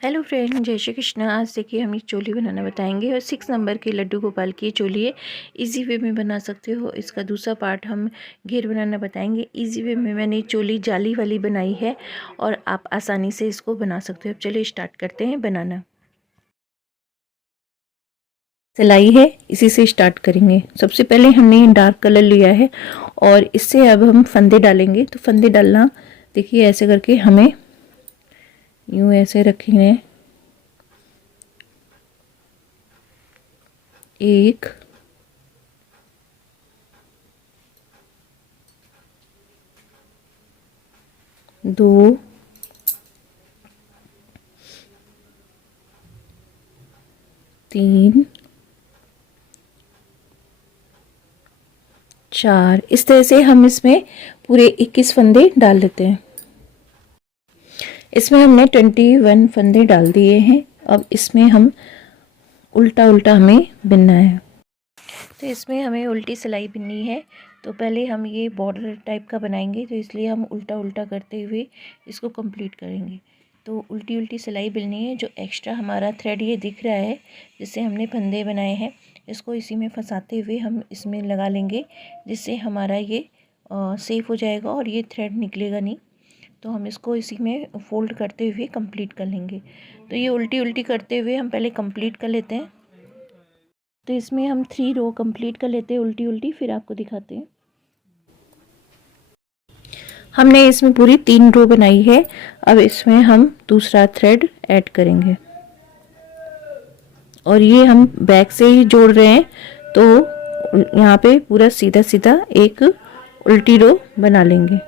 Hello friend, जय श्री कृष्ण। आज देखिए हम एक चोली बनाना बताएंगे और 6 नंबर के लड्डू गोपाल की ये चोली है। इजी वे में बना सकते हो। इसका दूसरा पार्ट हम घेर बनाना बताएंगे। इजी वे में मैंने चोली जाली वाली बनाई है और आप आसानी से इसको बना सकते हो। अब चलिए स्टार्ट करते हैं बनाना। सिलाई है, इसी से स्टार्ट करेंगे। सबसे पहले हमने डार्क कलर लिया है और इससे अब हम फंदे डालेंगे। तो फंदे डालना देखिए ऐसे करके हमें यूँ ऐसे रखेंगे। एक, दो, तीन, चार। इस तरह से हम इसमें पूरे 21 फंदे डाल लेते हैं। इसमें हमने 21 फंदे डाल दिए हैं। अब इसमें हम उल्टा उल्टा हमें बिनना है। तो इसमें हमें उल्टी सिलाई बिननी है। तो पहले हम ये बॉर्डर टाइप का बनाएंगे, तो इसलिए हम उल्टा उल्टा करते हुए इसको कंप्लीट करेंगे। तो उल्टी उल्टी सिलाई बिननी है। जो एक्स्ट्रा हमारा थ्रेड ये दिख रहा है जिससे हमने फंदे बनाए हैं, इसको इसी में फंसाते हुए हम इसमें लगा लेंगे, जिससे हमारा ये सेफ हो जाएगा और ये थ्रेड निकलेगा नहीं। तो हम इसको इसी में फोल्ड करते हुए कंप्लीट कर लेंगे। तो ये उल्टी उल्टी करते हुए हम पहले कंप्लीट कर लेते हैं। तो इसमें हम 3 रो कंप्लीट कर लेते हैं उल्टी उल्टी, फिर आपको दिखाते हैं। हमने इसमें पूरी 3 रो बनाई है। अब इसमें हम दूसरा थ्रेड ऐड करेंगे और ये हम बैक से ही जोड़ रहे हैं। तो यहाँ पे पूरा सीधा सीधा एक उल्टी रो बना लेंगे।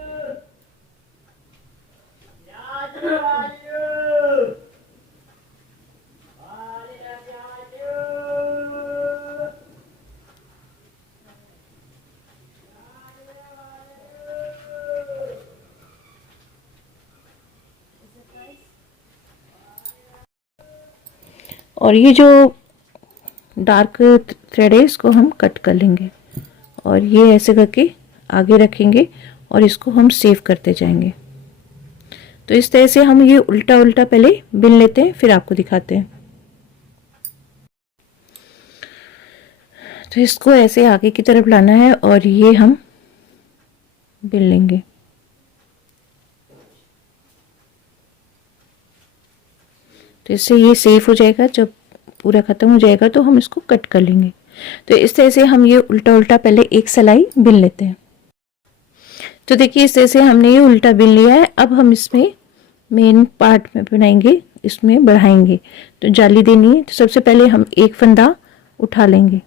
और ये जो डार्क थ्रेड है इसको हम कट कर लेंगे और ये ऐसे करके आगे रखेंगे और इसको हम सेव करते जाएंगे। तो इस तरह से हम ये उल्टा उल्टा पहले बिन लेते हैं, फिर आपको दिखाते हैं। तो इसको ऐसे आगे की तरफ लाना है और ये हम बिन लेंगे। तो इससे ये सेफ हो जाएगा। जब पूरा ख़त्म हो जाएगा तो हम इसको कट कर लेंगे। तो इस तरह से हम ये उल्टा उल्टा पहले एक सिलाई बिन लेते हैं। तो देखिए इस तरह से हमने ये उल्टा बिन लिया है। अब हम इसमें मेन पार्ट में बनाएंगे, इसमें बढ़ाएंगे। तो जाली देनी है। तो सबसे पहले हम एक फंदा उठा लेंगे,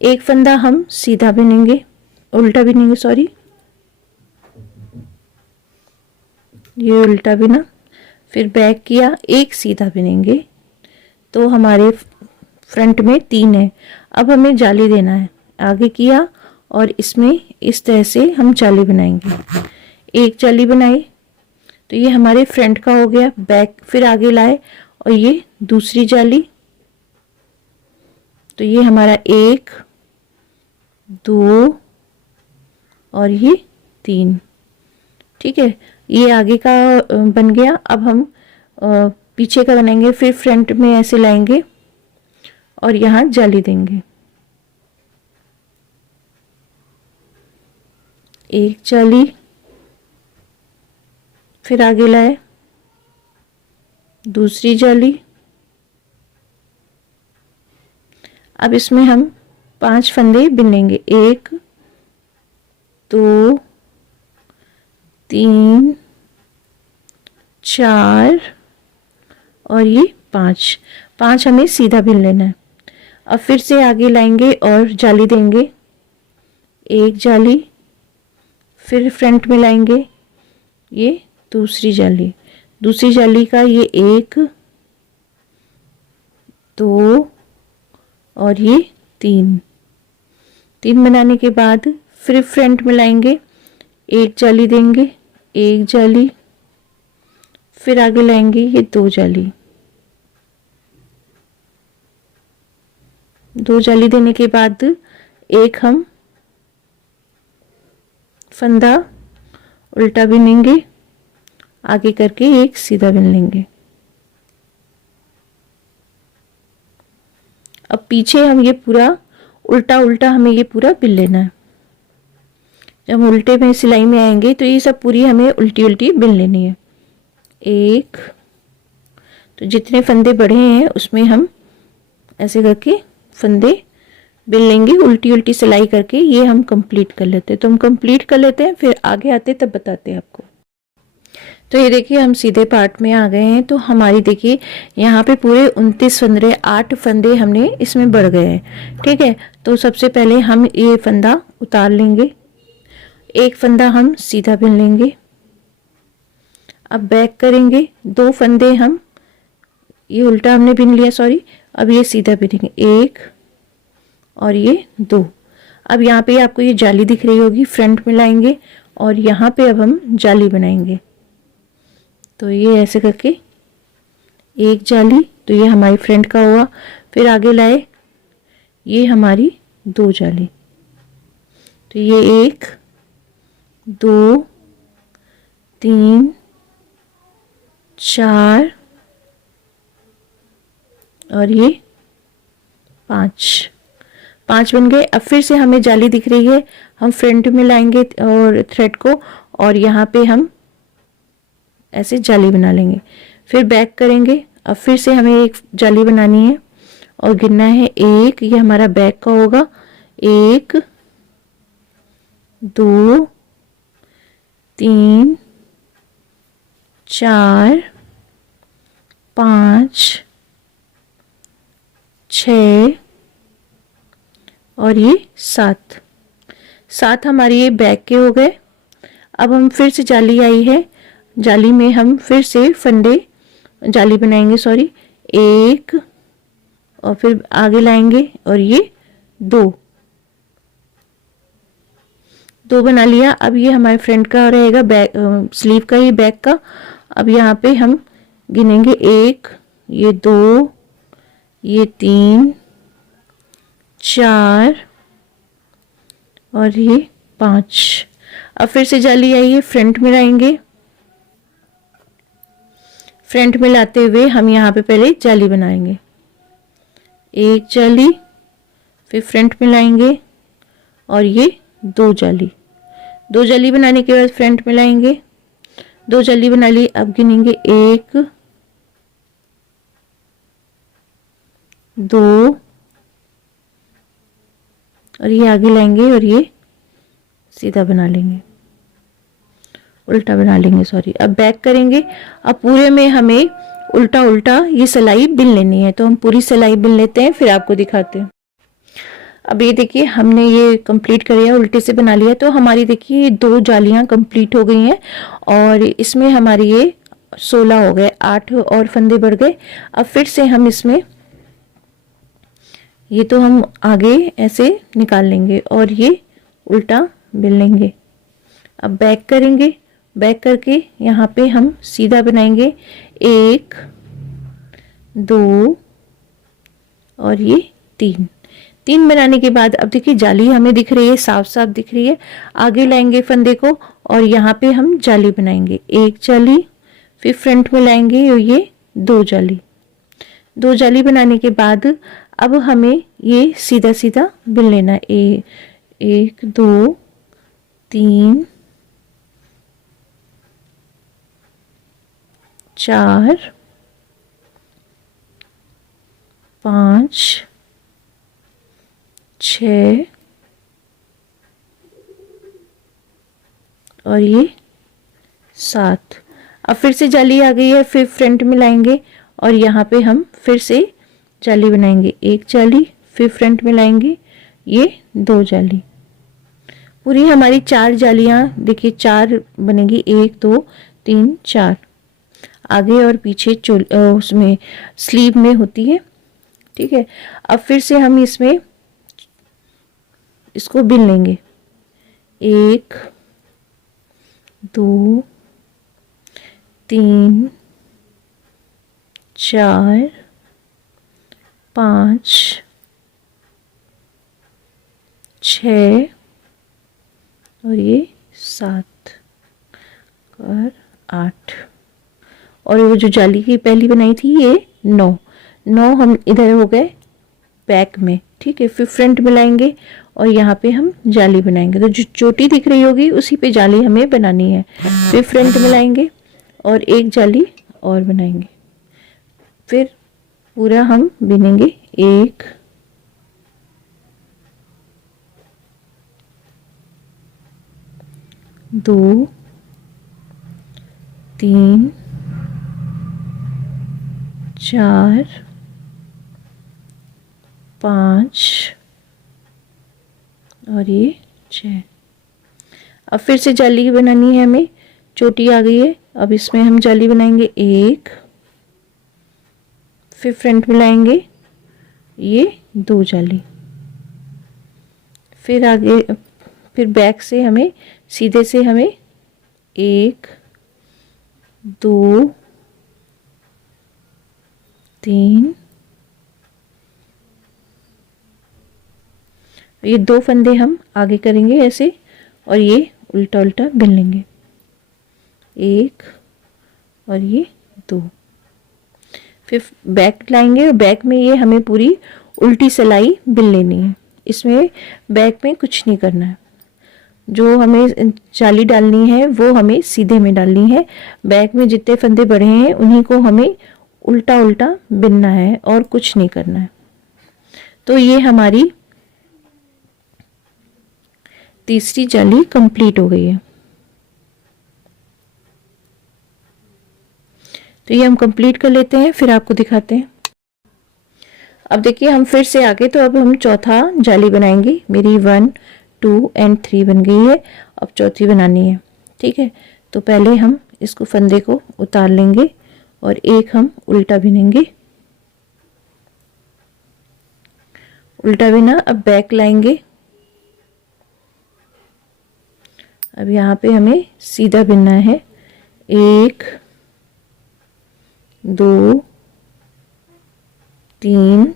एक फंदा हम सीधा बिनेंगे, उल्टा बिनेंगे, सॉरी, ये उल्टा बिना, फिर बैक किया, एक सीधा बिनेंगे। तो हमारे फ्रंट में 3 है। अब हमें जाली देना है। आगे किया और इसमें इस तरह से हम जाली बनाएंगे। एक जाली बनाई तो ये हमारे फ्रंट का हो गया। बैक फिर आगे लाए और ये दूसरी जाली। तो ये हमारा 1, 2 और ये 3। ठीक है, ये आगे का बन गया। अब हम पीछे का बनाएंगे। फिर फ्रंट में ऐसे लाएंगे और यहाँ जाली देंगे। एक जाली, फिर आगे लाए, दूसरी जाली। अब इसमें हम 5 फंदे बिनेंगे। 1, 2, 3, 4 और ये 5 हमें सीधा बिन लेना है। अब फिर से आगे लाएंगे और जाली देंगे, एक जाली, फिर फ्रंट में लाएंगे, ये दूसरी जाली का ये 1, 2 और ये 3 बनाने के बाद फिर फ्रंट में लाएंगे, एक जाली देंगे, एक जाली, फिर आगे लाएंगे, ये 2 जाली देने के बाद एक हम फंदा उल्टा बिनेंगे, आगे करके एक सीधा बिन लेंगे। अब पीछे हम ये पूरा उल्टा उल्टा हमें ये पूरा बिल लेना है। जब हम उल्टे में सिलाई में आएंगे तो ये सब पूरी हमें उल्टी उल्टी बिल लेनी है। एक, तो जितने फंदे बढ़े हैं उसमें हम ऐसे करके फंदे बिल लेंगे, उल्टी उल्टी सिलाई करके। ये हम कंप्लीट कर लेते हैं। तो हम कंप्लीट कर लेते हैं, फिर आगे आते तब बताते हैं आपको। तो ये देखिए हम सीधे पार्ट में आ गए हैं। तो हमारी देखिए यहाँ पे पूरे 29 फंदे, 8 फंदे हमने इसमें बढ़ गए हैं। ठीक है, तो सबसे पहले हम ये फंदा उतार लेंगे, एक फंदा हम सीधा बिन लेंगे। अब बैक करेंगे, 2 फंदे हम ये उल्टा हमने बिन लिया, सॉरी, अब ये सीधा बिनेंगे, 1 और ये 2। अब यहाँ पे आपको ये जाली दिख रही होगी, फ्रंट में लाएंगे और यहाँ पे अब हम जाली बनाएंगे। तो ये ऐसे करके एक जाली, तो ये हमारी फ्रंट का हुआ। फिर आगे लाए, ये हमारी 2 जाली, तो ये 1 2 3 4 और ये 5 बन गए। अब फिर से हमें जाली दिख रही है, हम फ्रंट में लाएंगे और थ्रेड को, और यहाँ पे हम ऐसे जाली बना लेंगे। फिर बैक करेंगे, अब फिर से हमें एक जाली बनानी है और गिनना है 1, ये हमारा बैक का होगा, 1 2 3 4 5 6 और ये 7 हमारे ये बैक के हो गए। अब हम फिर से जाली आई है, जाली में हम फिर से फंदे जाली बनाएंगे, सॉरी, 1 और फिर आगे लाएंगे और ये 2 बना लिया। अब ये हमारे फ्रंट का रहेगा, बैक स्लीव का, ये बैक का। अब यहाँ पे हम गिनेंगे 1, ये 2, ये 3 4 और ये 5। अब फिर से जाली आई है, फ्रंट में लाएंगे, फ्रंट में लाते हुए हम यहाँ पे पहले जाली बनाएंगे, एक जाली, फिर फ्रंट में लाएंगे और ये 2 जाली बनाने के बाद फ्रंट में लाएंगे, 2 जाली बना ली। अब गिनेंगे 1 2 और ये आगे लाएंगे और ये सीधा बना लेंगे, उल्टा बना लेंगे, सॉरी। अब बैक करेंगे, अब पूरे में हमें उल्टा उल्टा ये सिलाई बिन लेनी है। तो हम पूरी सिलाई बिन लेते हैं, फिर आपको दिखाते हैं। अब ये देखिए हमने ये कंप्लीट कर लिया, उल्टे से बना लिया। तो हमारी देखिए 2 जालियां कंप्लीट हो गई हैं और इसमें हमारी ये 16 हो गए, 8 और फंदे बढ़ गए। अब फिर से हम इसमें ये तो हम आगे ऐसे निकाल लेंगे और ये उल्टा बिन लेंगे। अब बैक करेंगे, बैक करके यहाँ पे हम सीधा बनाएंगे, 1 2 और ये 3 बनाने के बाद अब देखिए जाली हमें दिख रही है, साफ साफ दिख रही है। आगे लाएंगे फंदे को और यहाँ पे हम जाली बनाएंगे, 1 जाली, फिर फ्रंट में लाएंगे और ये 2 जाली बनाने के बाद अब हमें ये सीधा सीधा बिन लेना, 1 2 3 4 5 6 और ये 7। अब फिर से जाली आ गई है, फिर फ्रंट में लाएंगे और यहाँ पे हम फिर से जाली बनाएंगे, 1 जाली, फिर फ्रंट में लाएंगे, ये 2 जाली। पूरी हमारी 4 जालियाँ देखिए 4 बनेगी, 1 2 3 4 आगे और पीछे उसमें स्लीव में होती है। ठीक है, अब फिर से हम इसमें इसको बिन लेंगे, 1 2 3 4 5 6 और ये 7 और 8 और वो जो जाली की पहली बनाई थी ये 9 हम इधर हो गए बैक में, ठीक है। फिर फ्रंट मिलाएंगे और यहाँ पे हम जाली बनाएंगे। तो जो चोटी दिख रही होगी उसी पे जाली हमें बनानी है। फिर फ्रंट मिलाएंगे और एक जाली और बनाएंगे। फिर पूरा हम बिनेंगे 1 2 3 4 5 और ये 6। अब फिर से जाली बनानी है हमें। चोटी आ गई है, अब इसमें हम जाली बनाएंगे 1, फिर फ्रंट मिलाएंगे ये 2 जाली। फिर आगे, फिर बैक से हमें सीधे से हमें 1 2 3, ये 2 फंदे हम आगे करेंगे ऐसे और ये उल्टा उल्टा बिन लेंगे 1 और ये 2। फिर बैक लाएंगे और बैक में ये हमें पूरी उल्टी सिलाई बिन लेनी है। इसमें बैक में कुछ नहीं करना है। जो हमें जाली डालनी है वो हमें सीधे में डालनी है। बैक में जितने फंदे बढ़े हैं उन्हीं को हमें उल्टा उल्टा बिनना है और कुछ नहीं करना है। तो ये हमारी तीसरी जाली कंप्लीट हो गई है। तो ये हम कंप्लीट कर लेते हैं, फिर आपको दिखाते हैं। अब देखिए हम फिर से आगे, तो अब हम चौथा जाली बनाएंगे। मेरी 1 2 एंड 3 बन गई है, अब चौथी बनानी है, ठीक है। तो पहले हम इसको फंदे को उतार लेंगे और एक हम उल्टा बिनेंगे। उल्टा बिना, अब बैक लाएंगे। अब यहाँ पे हमें सीधा बिनना है 1 2 3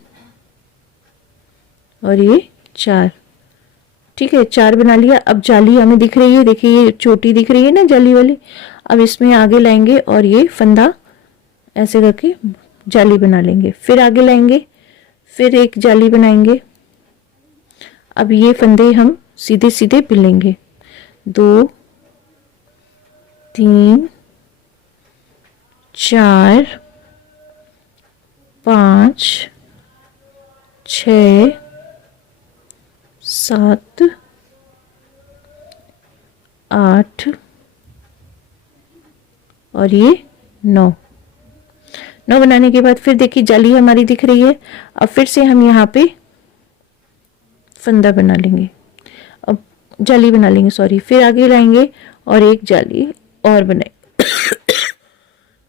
और ये 4, ठीक है। 4 बना लिया। अब जाली हमें दिख रही है, देखिए ये चोटी दिख रही है ना जाली वाली। अब इसमें आगे लाएंगे और ये फंदा ऐसे करके जाली बना लेंगे। फिर आगे लाएंगे, फिर एक जाली बनाएंगे। अब ये फंदे हम सीधे सीधे बिलेंगे 2 3 4 5 6 7 8 और ये 9। 9 बनाने के बाद फिर देखिए जाली हमारी दिख रही है। अब फिर से हम यहाँ पे फंदा बना लेंगे, अब जाली बना लेंगे, सॉरी। फिर आगे लाएंगे और एक जाली और बनाएंगे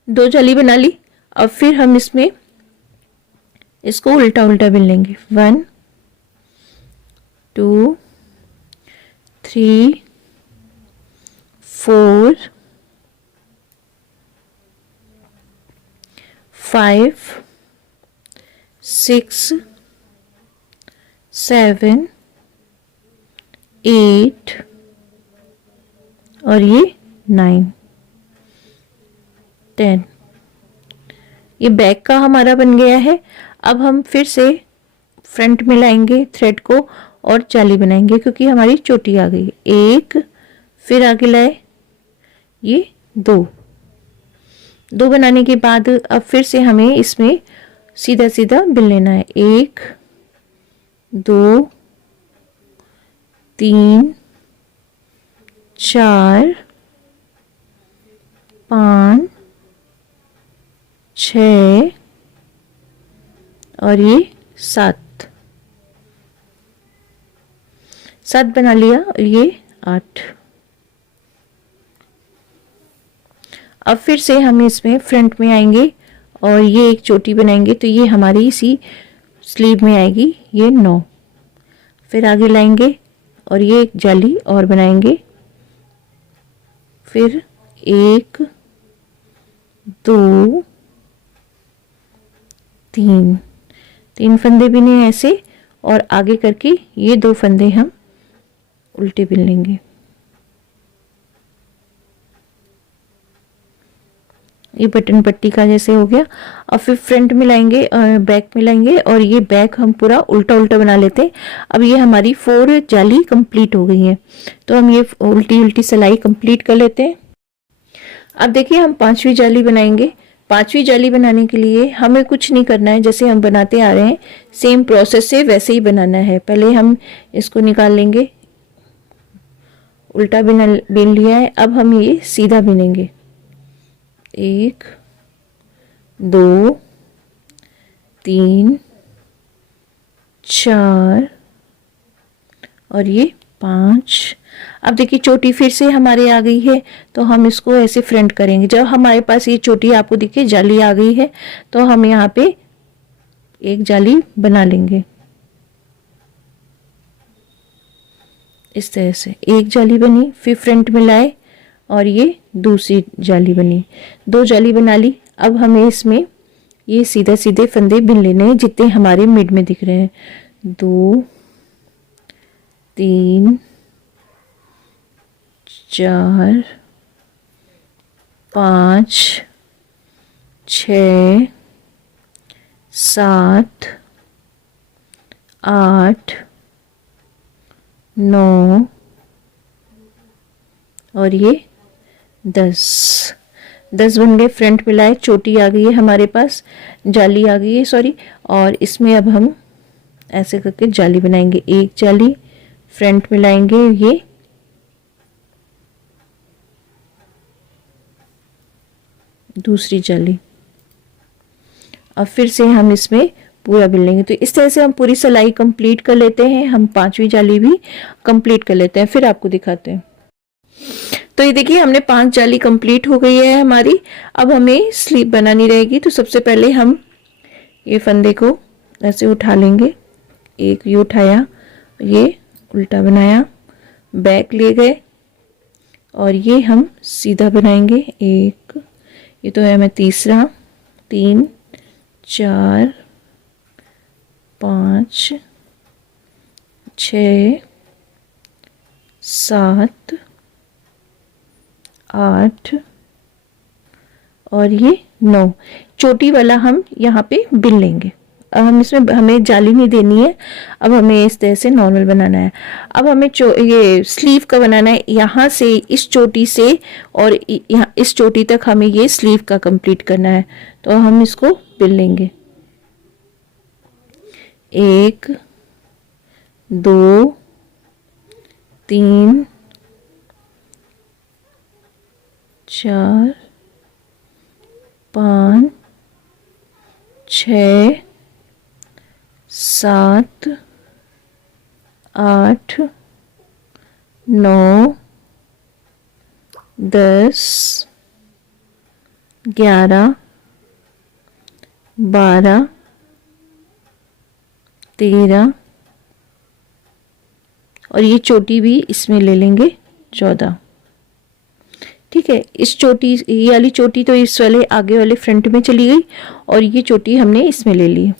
2 जाली बना ली। अब फिर हम इसमें इसको उल्टा उल्टा बिन लेंगे 1 2 3 4 5 6 7 8 और ये 9 10। ये बैक का हमारा बन गया है। अब हम फिर से फ्रंट में लाएंगे थ्रेड को और जाली बनाएंगे, क्योंकि हमारी चोटी आ गई। 1, फिर आगे लाए ये 2 बनाने के बाद अब फिर से हमें इसमें सीधा सीधा बिन लेना है 1 2 3 4 5 6 और ये 7 बना लिया और ये 8। अब फिर से हम इसमें फ्रंट में आएंगे और ये एक चोटी बनाएंगे, तो ये हमारी इसी स्लीव में आएगी, ये 9। फिर आगे लाएंगे और ये एक जाली और बनाएंगे। फिर 1 2 3 फंदे बिने ऐसे और आगे करके ये 2 फंदे हम उल्टे बिन लेंगे। ये बटन पट्टी का जैसे हो गया। और फिर फ्रंट मिलाएंगे और बैक मिलाएंगे और ये बैक हम पूरा उल्टा उल्टा बना लेते हैं। अब ये हमारी 4 जाली कंप्लीट हो गई है, तो हम ये उल्टी उल्टी सिलाई कंप्लीट कर लेते हैं। अब देखिए हम 5वीं जाली बनाएंगे। 5वीं जाली बनाने के लिए हमें कुछ नहीं करना है, जैसे हम बनाते आ रहे हैं सेम प्रोसेस से वैसे ही बनाना है। पहले हम इसको निकाल लेंगे, उल्टा बीन लिया है। अब हम ये सीधा बीनेंगे, 1 2 3 4 और ये 5। अब देखिए चोटी फिर से हमारे आ गई है, तो हम इसको ऐसे फ्रंट करेंगे। जब हमारे पास ये चोटी आपको दिखे जाली आ गई है, तो हम यहाँ पे एक जाली बना लेंगे। इस तरह से एक जाली बनी, फिर फ्रंट मिलाए और ये दूसरी जाली बनी, 2 जाली बना ली। अब हमें इसमें ये सीधा सीधे फंदे बिन लेने हैं जितने हमारे मिड में दिख रहे हैं। 2 3 4 5 6 7 8 9 और ये 10 बन गए। फ्रंट मिलाए, चोटी आ गई है हमारे पास, जाली आ गई है सॉरी। और इसमें अब हम ऐसे करके जाली बनाएंगे, एक जाली, फ्रंट मिलाएंगे, ये दूसरी जाली, और फिर से हम इसमें पूरा बिल लेंगे। तो इस तरह से हम पूरी सिलाई कंप्लीट कर लेते हैं। हम 5वीं जाली भी कंप्लीट कर लेते हैं, फिर आपको दिखाते हैं। तो ये देखिए हमने 5 जाली कंप्लीट हो गई है हमारी। अब हमें स्लीव बनानी रहेगी। तो सबसे पहले हम ये फंदे को ऐसे उठा लेंगे, एक ये उठाया, ये उल्टा बनाया, बैक ले गए और ये हम सीधा बनाएंगे। एक, ये तो है मैं तीसरा, 3 4 5 6 7 8 और ये 9। चोटी वाला हम यहाँ पे बिन लेंगे। अब हम इसमें हमें जाली नहीं देनी है, अब हमें इस तरह से नॉर्मल बनाना है। अब हमें ये स्लीव का बनाना है, यहाँ से इस चोटी से और यहाँ इस चोटी तक हमें ये स्लीव का कंप्लीट करना है। तो हम इसको बिन लेंगे, 1 2 3 4 5 6 7 8 9 10 11 12 13 और ये चोटी भी इसमें ले लेंगे 14। ठीक है, इस चोटी, ये वाली चोटी तो इस वाले आगे वाले फ्रंट में चली गई और ये चोटी हमने इसमें ले ली।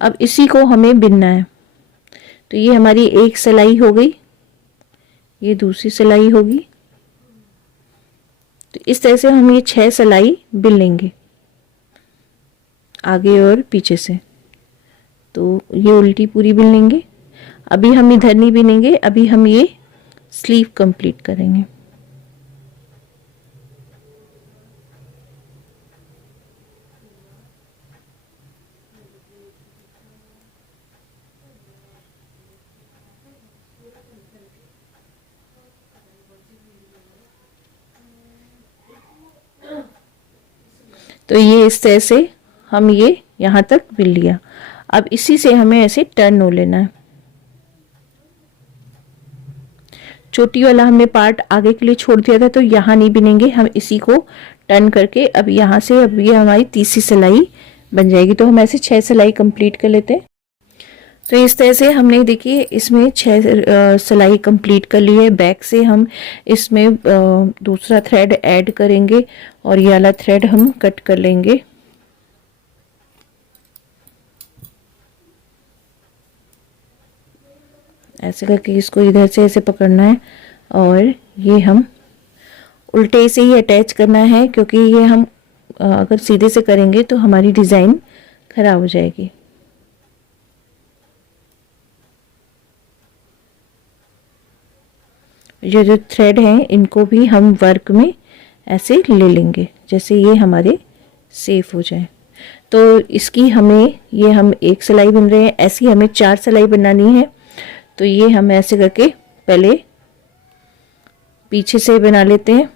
अब इसी को हमें बिनना है। तो ये हमारी एक सिलाई हो गई, ये दूसरी सिलाई होगी। तो इस तरह से हम ये 6 सिलाई बिन लेंगे आगे और पीछे से। तो ये उल्टी पूरी बिन लेंगे। अभी हम इधर नहीं बिनेंगे, अभी हम ये स्लीव कंप्लीट करेंगे। तो ये इस तरह से हम ये यहाँ तक बिन लिया। अब इसी से हमें ऐसे टर्न हो लेना है। चोटी वाला हमने पार्ट आगे के लिए छोड़ दिया था, तो यहाँ नहीं बिनेंगे, हम इसी को टर्न करके अब यहाँ से अब ये हमारी तीसरी सिलाई बन जाएगी। तो हम ऐसे 6 सिलाई कंप्लीट कर लेते हैं। तो इस तरह से हमने देखिए इसमें 6 सिलाई कंप्लीट कर ली है। बैक से हम इसमें दूसरा थ्रेड ऐड करेंगे और ये वाला थ्रेड हम कट कर लेंगे। ऐसे करके इसको इधर से ऐसे पकड़ना है और ये हम उल्टे से ही अटैच करना है, क्योंकि ये हम अगर सीधे से करेंगे तो हमारी डिज़ाइन ख़राब हो जाएगी। ये जो थ्रेड हैं इनको भी हम वर्क में ऐसे ले लेंगे जैसे ये हमारे सेफ हो जाए। तो इसकी हमें, ये हम एक सिलाई बुन रहे हैं, ऐसी हमें 4 सिलाई बनानी है। तो ये हम ऐसे करके पहले पीछे से बना लेते हैं।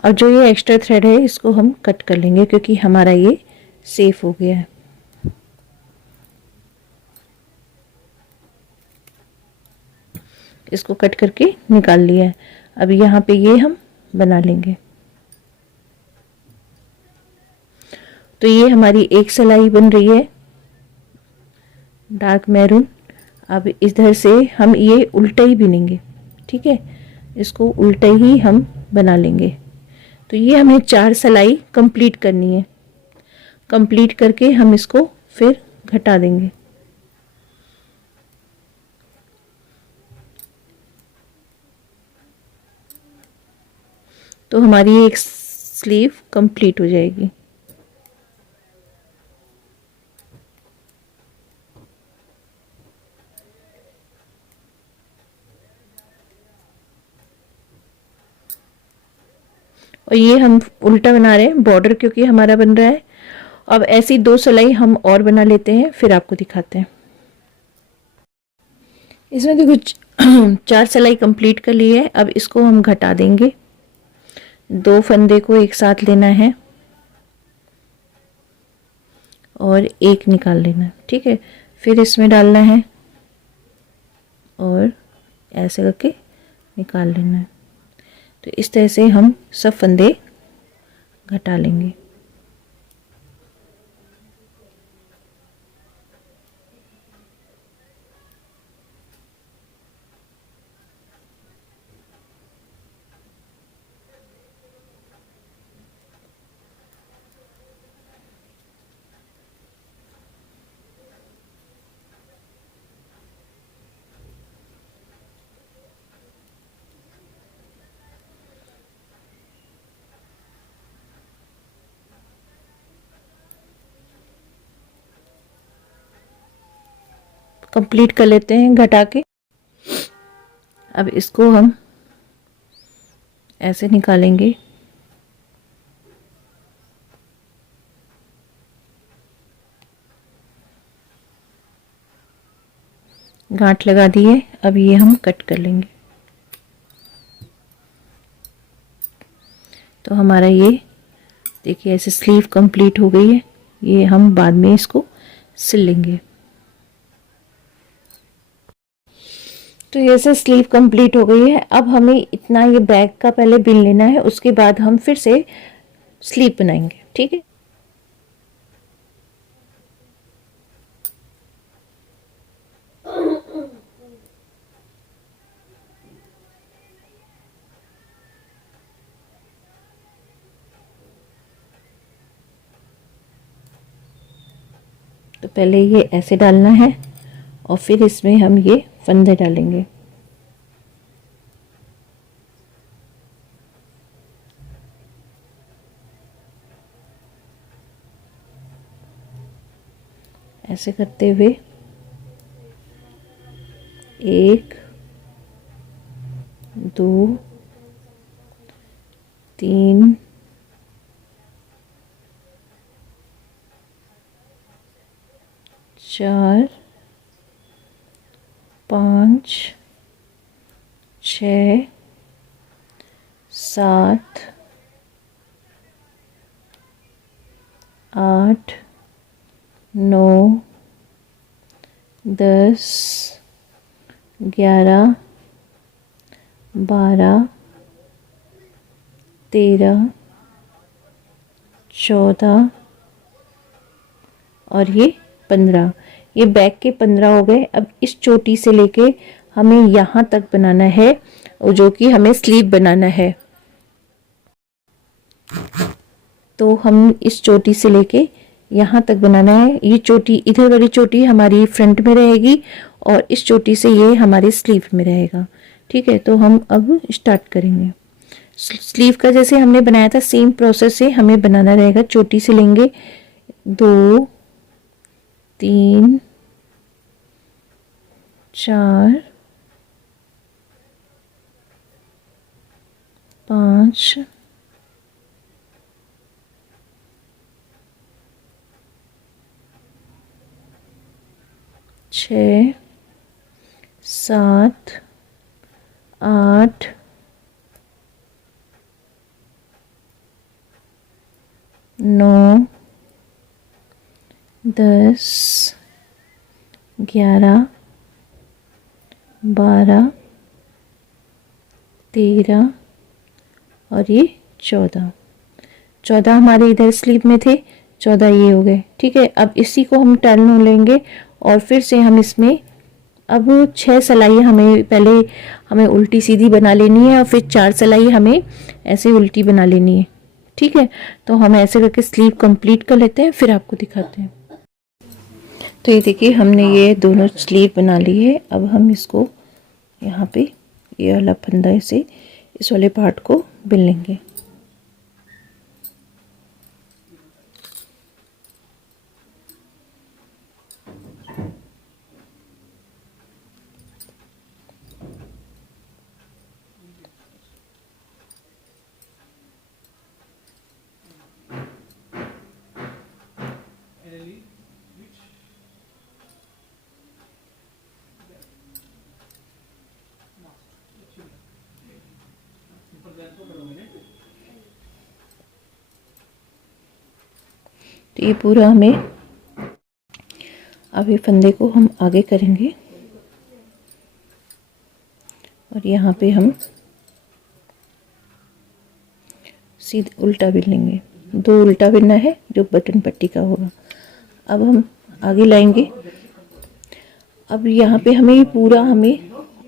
अब जो ये एक्स्ट्रा थ्रेड है इसको हम कट कर लेंगे, क्योंकि हमारा ये सेफ हो गया है। इसको कट करके निकाल लिया है। अब यहाँ पे ये हम बना लेंगे। तो ये हमारी एक सिलाई बन रही है डार्क मैरून। अब इधर से हम ये उल्टा ही बिनेंगे, ठीक है, इसको उल्टा ही हम बना लेंगे। तो ये हमें 4 सिलाई कंप्लीट करनी है। कंप्लीट करके हम इसको फिर घटा देंगे। तो हमारी एक स्लीव कंप्लीट हो जाएगी। और ये हम उल्टा बना रहे हैं बॉर्डर, क्योंकि हमारा बन रहा है। अब ऐसी 2 सिलाई हम और बना लेते हैं, फिर आपको दिखाते हैं। इसमें देखो 4 सिलाई कंप्लीट कर ली है। अब इसको हम घटा देंगे। 2 फंदे को एक साथ लेना है और एक निकाल लेना है, ठीक है। फिर इसमें डालना है और ऐसे करके निकाल लेना है। तो इस तरह से हम सब फंदे घटा लेंगे। कंप्लीट कर लेते हैं घटा के। अब इसको हम ऐसे निकालेंगे। गांठ लगा दिए। अब ये हम कट कर लेंगे। तो हमारा ये देखिए ऐसे स्लीव कंप्लीट हो गई है। ये हम बाद में इसको सिल लेंगे। तो ये से स्लीव कंप्लीट हो गई है। अब हमें इतना ये बैक का पहले बिन लेना है, उसके बाद हम फिर से स्लीव बनाएंगे, ठीक है। तो पहले ये ऐसे डालना है और फिर इसमें हम ये फंदे डालेंगे। ऐसे करते हुए 1 2 3 4 5 6 7 8 9 10 11 12 13 14 और ये 15। ये बैक के 15 हो गए। अब इस चोटी से लेके हमें यहाँ तक बनाना है, जो कि हमें स्लीव बनाना है। तो हम इस चोटी से लेके यहाँ तक बनाना है। ये चोटी, इधर वाली चोटी हमारी फ्रंट में रहेगी और इस चोटी से ये हमारे स्लीव में रहेगा। ठीक है, तो हम अब स्टार्ट करेंगे। स्लीव का जैसे हमने बनाया था सेम प्रोसेस से हमें बनाना रहेगा। चोटी से लेंगे 2 3 4 5 6 7 8 9 10 11 12 13 और ये 14 हमारे इधर स्लीव में थे, 14 ये हो गए। ठीक है, अब इसी को हम टर्न लेंगे और फिर से हम इसमें अब 6 सिलाई हमें उल्टी सीधी बना लेनी है और फिर 4 सिलाई हमें ऐसे उल्टी बना लेनी है। ठीक है, तो हम ऐसे करके स्लीव कंप्लीट कर लेते हैं, फिर आपको दिखाते हैं। तो ये देखिए हमने ये दोनों स्लीव बना ली है। अब हम इसको यहाँ पे ये वाला फंदा से इस वाले पार्ट को बिन लेंगे। तो ये पूरा हमें अब ये फंदे को हम आगे करेंगे और यहाँ पे हम सीधे उल्टा बिन लेंगे। 2 उल्टा बिनना है जो बटन पट्टी का होगा। अब हम आगे लाएंगे। अब यहाँ पे हमें पूरा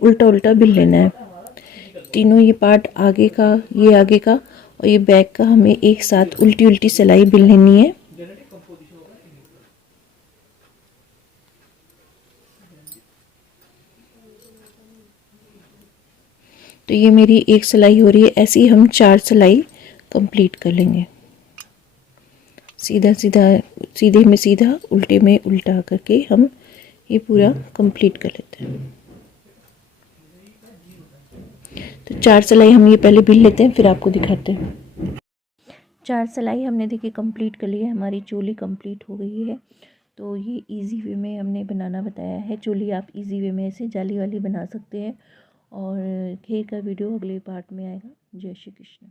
उल्टा उल्टा बिन लेना है। तीनों ये पार्ट आगे का, ये आगे का और ये बैक का हमें एक साथ उल्टी उल्टी सिलाई बिन लेनी है। तो ये मेरी एक सिलाई हो रही है, ऐसे ही हम 4 सिलाई कंप्लीट कर लेंगे। सीधा सीधा, सीधे में सीधा, उल्टे में उल्टा करके हम ये पूरा कंप्लीट कर लेते हैं। तो 4 सिलाई हम ये पहले बिन लेते हैं, फिर आपको दिखाते हैं। 4 सिलाई हमने देखिए कंप्लीट कर ली है, हमारी चोली कंप्लीट हो गई है। तो ये इजी वे में हमने बनाना बताया है। चोली आप इजी वे में ऐसे जाली वाली बना सकते हैं। और घेर का वीडियो अगले पार्ट में आएगा। जय श्री कृष्ण।